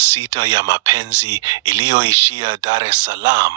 6 ya mapenzi iliyoishia Dar es Salaam.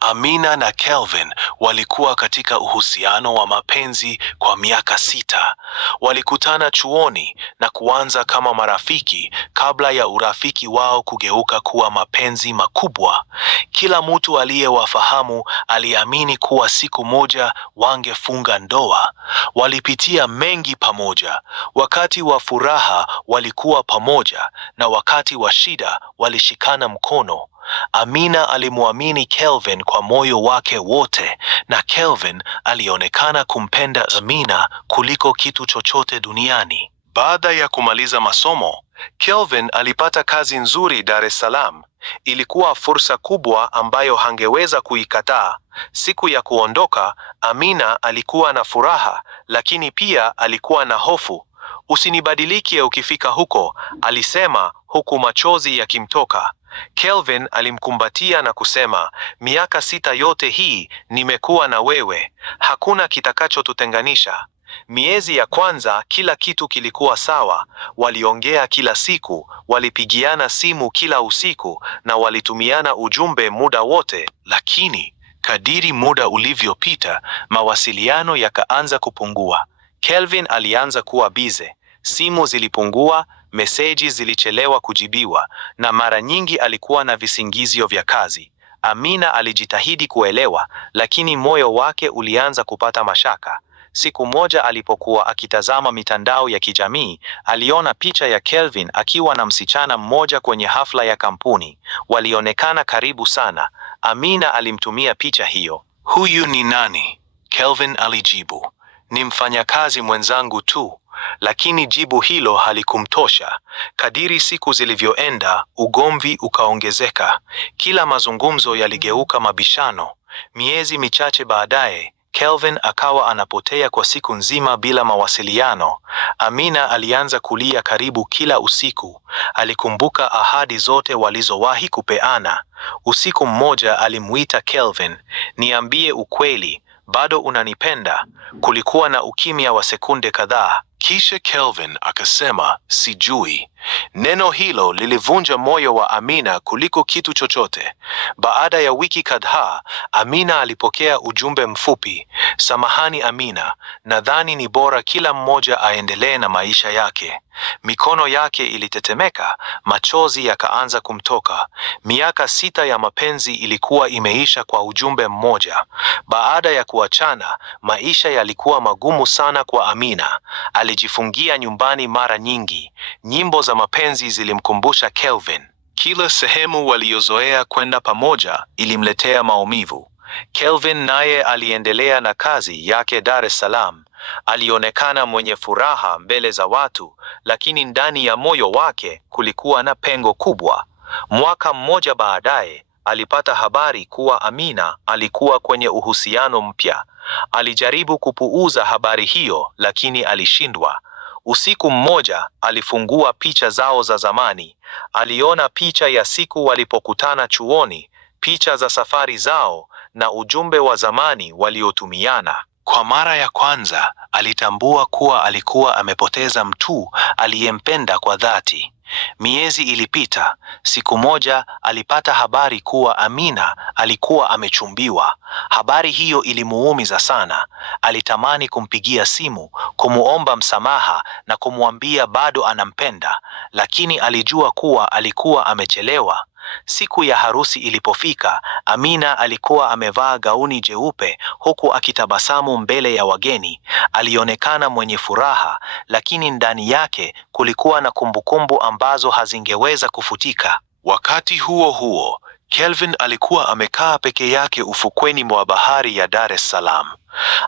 Amina na Kelvin walikuwa katika uhusiano wa mapenzi kwa miaka 6. Walikutana chuoni na kuanza kama marafiki kabla ya urafiki wao kugeuka kuwa mapenzi makubwa. Kila mtu aliyewafahamu aliamini kuwa siku moja wangefunga ndoa. Walipitia mengi pamoja. Wakati wa furaha walikuwa pamoja na wakati wa shida walishikana mkono. Amina alimwamini Kelvin kwa moyo wake wote na Kelvin alionekana kumpenda Amina kuliko kitu chochote duniani. Baada ya kumaliza masomo, Kelvin alipata kazi nzuri Dar es Salaam. Ilikuwa fursa kubwa ambayo hangeweza kuikataa. Siku ya kuondoka, Amina alikuwa na furaha, lakini pia alikuwa na hofu. "Usinibadilikie ukifika huko," alisema huku machozi yakimtoka. Kelvin alimkumbatia na kusema, "Miaka 6 yote hii nimekuwa na wewe. Hakuna kitakachotutenganisha." Miezi ya kwanza kila kitu kilikuwa sawa. Waliongea kila siku, walipigiana simu kila usiku na walitumiana ujumbe muda wote. Lakini kadiri muda ulivyopita, mawasiliano yakaanza kupungua. Kelvin alianza kuwa bize. Simu zilipungua, meseji zilichelewa kujibiwa na mara nyingi alikuwa na visingizio vya kazi. Amina alijitahidi kuelewa, lakini moyo wake ulianza kupata mashaka. Siku moja alipokuwa akitazama mitandao ya kijamii, aliona picha ya Kelvin akiwa na msichana mmoja kwenye hafla ya kampuni. Walionekana karibu sana. Amina alimtumia picha hiyo. "Huyu ni nani?" Kelvin alijibu, "Ni mfanyakazi mwenzangu tu." Lakini jibu hilo halikumtosha. Kadiri siku zilivyoenda, ugomvi ukaongezeka. Kila mazungumzo yaligeuka mabishano. Miezi michache baadaye, Kelvin akawa anapotea kwa siku nzima bila mawasiliano. Amina alianza kulia karibu kila usiku. Alikumbuka ahadi zote walizowahi kupeana. Usiku mmoja alimuita Kelvin, "Niambie ukweli, bado unanipenda?" Kulikuwa na ukimya wa sekunde kadhaa. Kisha Kelvin akasema, "Sijui." Neno hilo lilivunja moyo wa Amina kuliko kitu chochote. Baada ya wiki kadhaa, Amina alipokea ujumbe mfupi, "Samahani Amina, nadhani ni bora kila mmoja aendelee na maisha yake." Mikono yake ilitetemeka, machozi yakaanza kumtoka. Miaka 6 ya mapenzi ilikuwa imeisha kwa ujumbe mmoja. Baada ya kuachana, maisha yalikuwa magumu sana kwa Amina. Alijifungia nyumbani mara nyingi. Nyimbo za mapenzi zilimkumbusha Kelvin. Kila sehemu waliozoea kwenda pamoja ilimletea maumivu. Kelvin naye aliendelea na kazi yake Dar es Salaam. Alionekana mwenye furaha mbele za watu, lakini ndani ya moyo wake kulikuwa na pengo kubwa. Mwaka mmoja baadaye, alipata habari kuwa Amina alikuwa kwenye uhusiano mpya. Alijaribu kupuuza habari hiyo, lakini alishindwa. Usiku mmoja alifungua picha zao za zamani. Aliona picha ya siku walipokutana chuoni, picha za safari zao na ujumbe wa zamani waliotumiana. Kwa mara ya kwanza alitambua kuwa alikuwa amepoteza mtu aliyempenda kwa dhati. Miezi ilipita. Siku moja alipata habari kuwa Amina alikuwa amechumbiwa. Habari hiyo ilimuumiza sana. Alitamani kumpigia simu, kumuomba msamaha na kumwambia bado anampenda, lakini alijua kuwa alikuwa amechelewa. Siku ya harusi ilipofika, Amina alikuwa amevaa gauni jeupe huku akitabasamu mbele ya wageni. Alionekana mwenye furaha, lakini ndani yake kulikuwa na kumbukumbu ambazo hazingeweza kufutika. Wakati huo huo, Kelvin alikuwa amekaa peke yake ufukweni mwa bahari ya Dar es Salaam.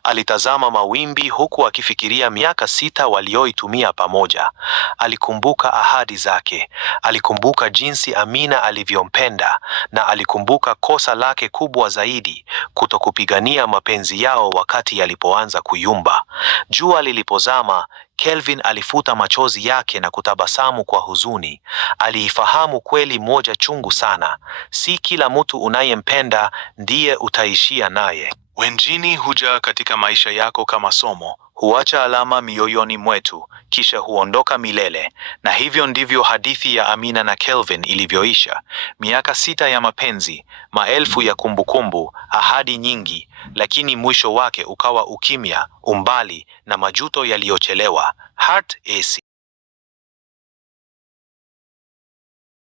Alitazama mawimbi huku akifikiria miaka 6 walioitumia pamoja. Alikumbuka ahadi zake, alikumbuka jinsi Amina alivyompenda, na alikumbuka kosa lake kubwa zaidi, kutokupigania mapenzi yao wakati yalipoanza kuyumba. Jua lilipozama, Kelvin alifuta machozi yake na kutabasamu kwa huzuni. Aliifahamu kweli moja chungu sana: si kila mtu unayempenda ndiye utaishia naye. Wenjini huja katika maisha yako kama somo, huacha alama mioyoni mwetu, kisha huondoka milele. Na hivyo ndivyo hadithi ya Amina na Kelvin ilivyoisha. Miaka 6 ya mapenzi, maelfu ya kumbukumbu, ahadi nyingi, lakini mwisho wake ukawa ukimya, umbali na majuto yaliyochelewa. Heart AC.